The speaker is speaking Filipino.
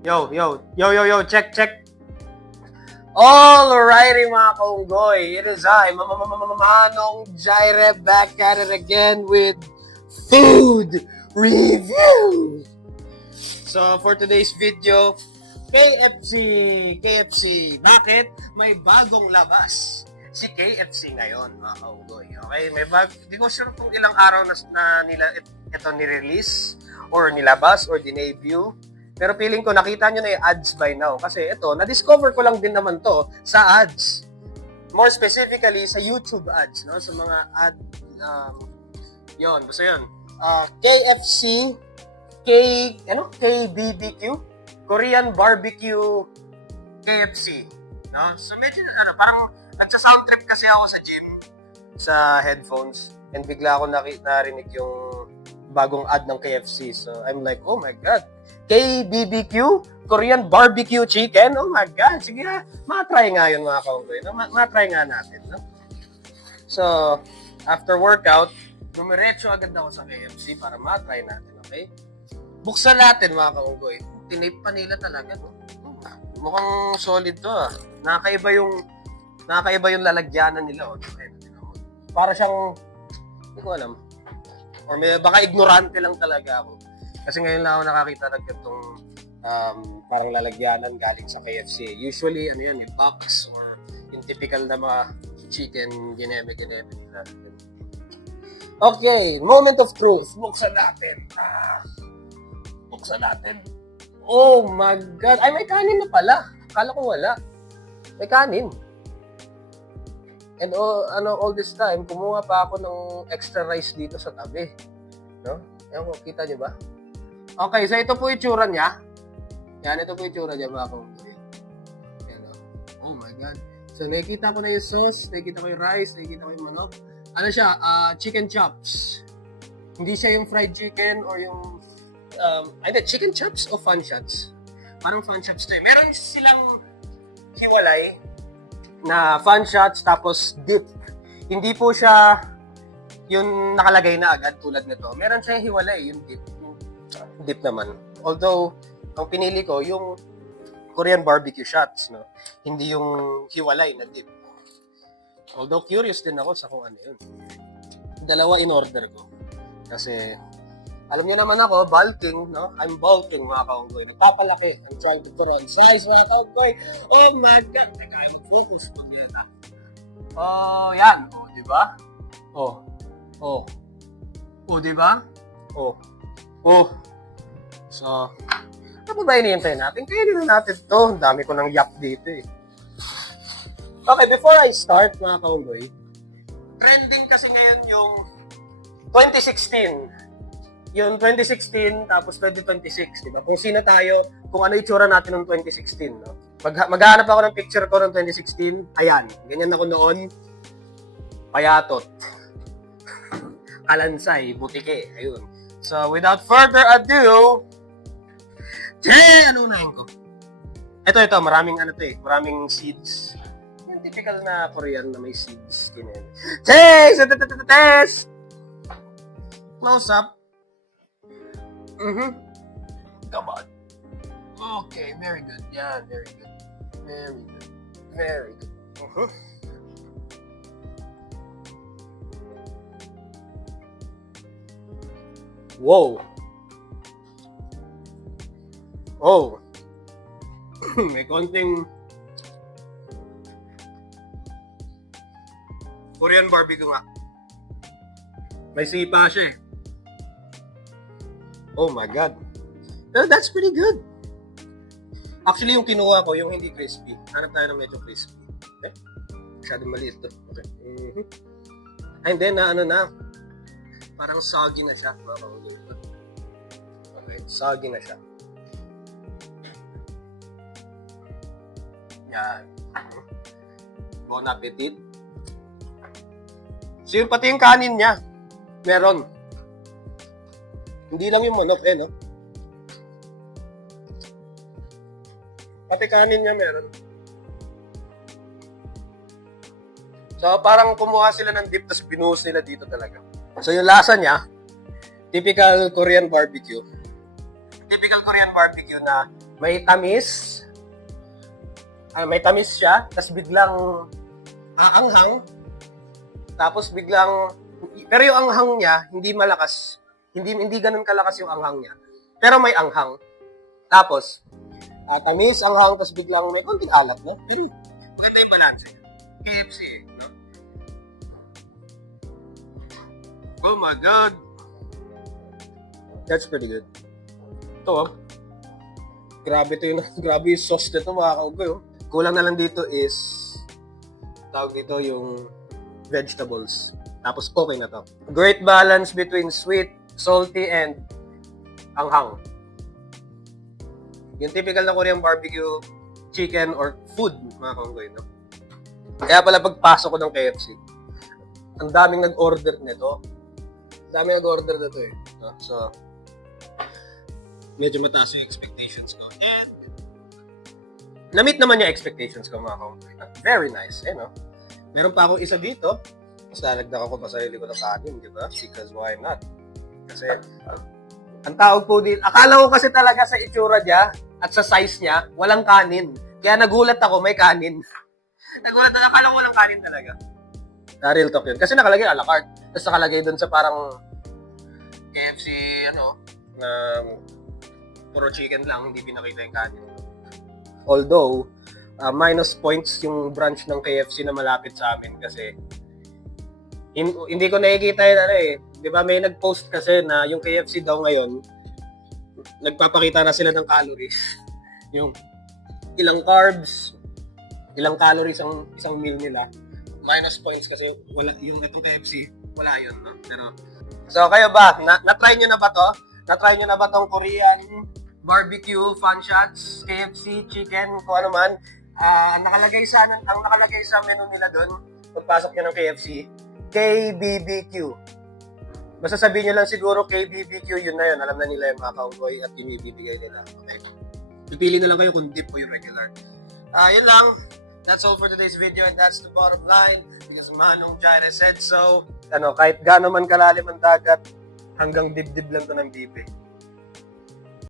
Yo, check. Alrighty mga kaunggoy, it is I, Manong Jaire, back at it again with food review. So for today's video, KFC. Bakit? May bagong labas si KFC ngayon mga kaunggoy. Okay, di ko sure kung ilang araw na nila ito ni-release or nilabas or dinebut. Pero feeling ko nakita nyo na yung ads by now. Kasi ito, na-discover ko lang din naman to sa ads. More specifically, sa YouTube ads. No? Sa mga ad... yun, basta yun. KFC, KBBQ? Korean Barbecue KFC. No? So medyo, parang nagsa-sound trip kasi ako sa gym, sa headphones. And bigla ako narinig yung bagong ad ng KFC. So I'm like, oh my God. KBBQ, Korean Barbecue Chicken. Oh my God, sige na. Matry nga yun mga kaunggoy. No? Matry nga natin. No? So, after workout, dumiretso agad ako sa KFC para matry natin, okay? Buksan natin mga kaunggoy. Tinape pa nila talaga, no? Mukhang solid to, ah. Nakakaiba yung lalagyanan nila, oh. Para siyang, hindi ko alam. Or baka ignorante lang talaga ako. Kasi ngayon lang ako nakakita ng itong parang lalagyanan galing sa KFC. Usually, yung box or yung typical na mga chicken, gineme nila. Okay, moment of truth. Buksan natin. Buksan natin. Oh my God. Ay, may kanin na pala. Akala ko wala. May kanin. And all this time, kumuha pa ako ng extra rice dito sa tabi. No? Ewan ko, kita nyo ba? Okay, so ito po yung tsura niya. Yan, ito po yung tsura niya, mga kaunggoy. Yan, oh my God. So, nakikita ko na yung sauce, nakikita ko yung rice, nakikita ko yung manok. Ano siya? Chicken chops. Hindi siya yung fried chicken or yung... chicken chops o fun shots? Parang fun shots to eh. Meron silang hiwalay na fun shots tapos dip. Hindi po siya yung nakalagay na agad tulad nito. Meron siya hiwalay, yung dip naman. Although, ang pinili ko, yung Korean barbecue shots, no? Hindi yung hiwalay na dip. Although, curious din ako sa kung ano yun. Dalawa in order ko. Kasi, alam nyo naman ako, bulking, no? I'm bulking, mga kaunggoy. Nagpapalaki. I'm trying to put on size, mga kaunggoy. Oh my God! Teka, I'm focus pag yan, ha? Oh, yan. Oh, diba? Oh, diba? So, ano ba hinihintay natin? Kaya na natin to. Ang dami ko ng yap dito eh. Okay, before I start, mga kaunggoy, trending kasi ngayon yung 2016. Yung 2016, tapos 2026, di ba? Kung sino tayo, kung ano itsura natin noong 2016, no? Maghahanap ako ng picture ko noong 2016. Ayan, ganyan ako noon. Payatot. Kalansay, butike. Ayun. So, without further ado, ano unahin ko? Ito, maraming maraming seeds. Yung typical na Korean na may seeds. Test! Close up. Come on. Okay, very good. Yeah, very good. Very good. Whoa. Oh. May konting Korean barbecue nga. May sipa siya eh. Oh my God. Well, that's pretty good. Actually, yung kinuha ko, yung hindi crispy. Hanap tayo ng medyo crispy. Okay? Masyadong maliit to. Okay. And then, parang soggy na siya. Okay, soggy na siya. Yan. Bon appetit. So, pati yung kanin niya, meron. Hindi lang yung manok, no? Pati kanin niya meron. So, parang kumuha sila ng dip, tapos binuhos nila dito talaga. So, yung lasa niya, typical Korean barbecue. Typical Korean barbecue na May tamis. May tamis siya, tapos biglang aanghang. Tapos biglang, pero yung anghang niya, hindi malakas. Hindi ganun kalakas yung anghang niya. Pero may anghang. Tapos, tamis, anghang, tapos biglang may konting alat, no? Pero, maganda yung balance. KFC, no? Oh my God! That's pretty good. Ito, oh. Grabe yung sauce nito, mga kaugoy, oh. Kulang na lang dito is, tawag dito yung vegetables. Tapos okay na to. Great balance between sweet, salty, and anghang. Yung typical na Korean barbecue chicken or food, mga kaunggoy, no? Kaya pala pagpasok ko ng KFC, ang daming nag-order nito. Ang daming nag-order nito eh. No? So, medyo mataas yung expectations ko. And, na-meet naman yung expectations ko, mga kaunggoy. Very nice, eh, no? Meron pa akong isa dito. Mas lalagdagan ko pa sarili ko ng kanin, di ba? Because why not? Kasi, ang tawag po din, akala ko kasi talaga sa itsura niya at sa size niya, walang kanin. Kaya nagulat ako, may kanin. Nagulat ako, akala ko walang kanin talaga. Real talk yun. Kasi nakalagay a la carte. Tapos nakalagay doon sa parang KFC, na puro chicken lang, hindi pinakita yung kanin. Although, minus points yung branch ng KFC na malapit sa amin kasi hindi ko nakikita yun, Di ba may nag-post kasi na yung KFC daw ngayon, nagpapakita na sila ng calories. Yung ilang carbs, ilang calories ang isang meal nila. Minus points kasi wala yung itong KFC, wala yun, no? Pero, so kayo ba, na-try nyo na ba to? Na-try nyo na ba tong Korean barbecue, fun shots, KFC, chicken, kung ano man? Ang nakalagay sa menu nila doon, pagpasok nyo ng KFC, KBBQ. Basta sabihin nyo lang siguro KBBQ, yun na yun. Alam na nila yung mga cowboy at yung ibibigay nila. Okay? Pipili na lang kayo kung dip o yung regular. Yun lang. That's all for today's video and that's the bottom line. Because Manong Jaire said so. Kahit gaano man kalalim ang dagat, hanggang dibdib lang to ng bibe.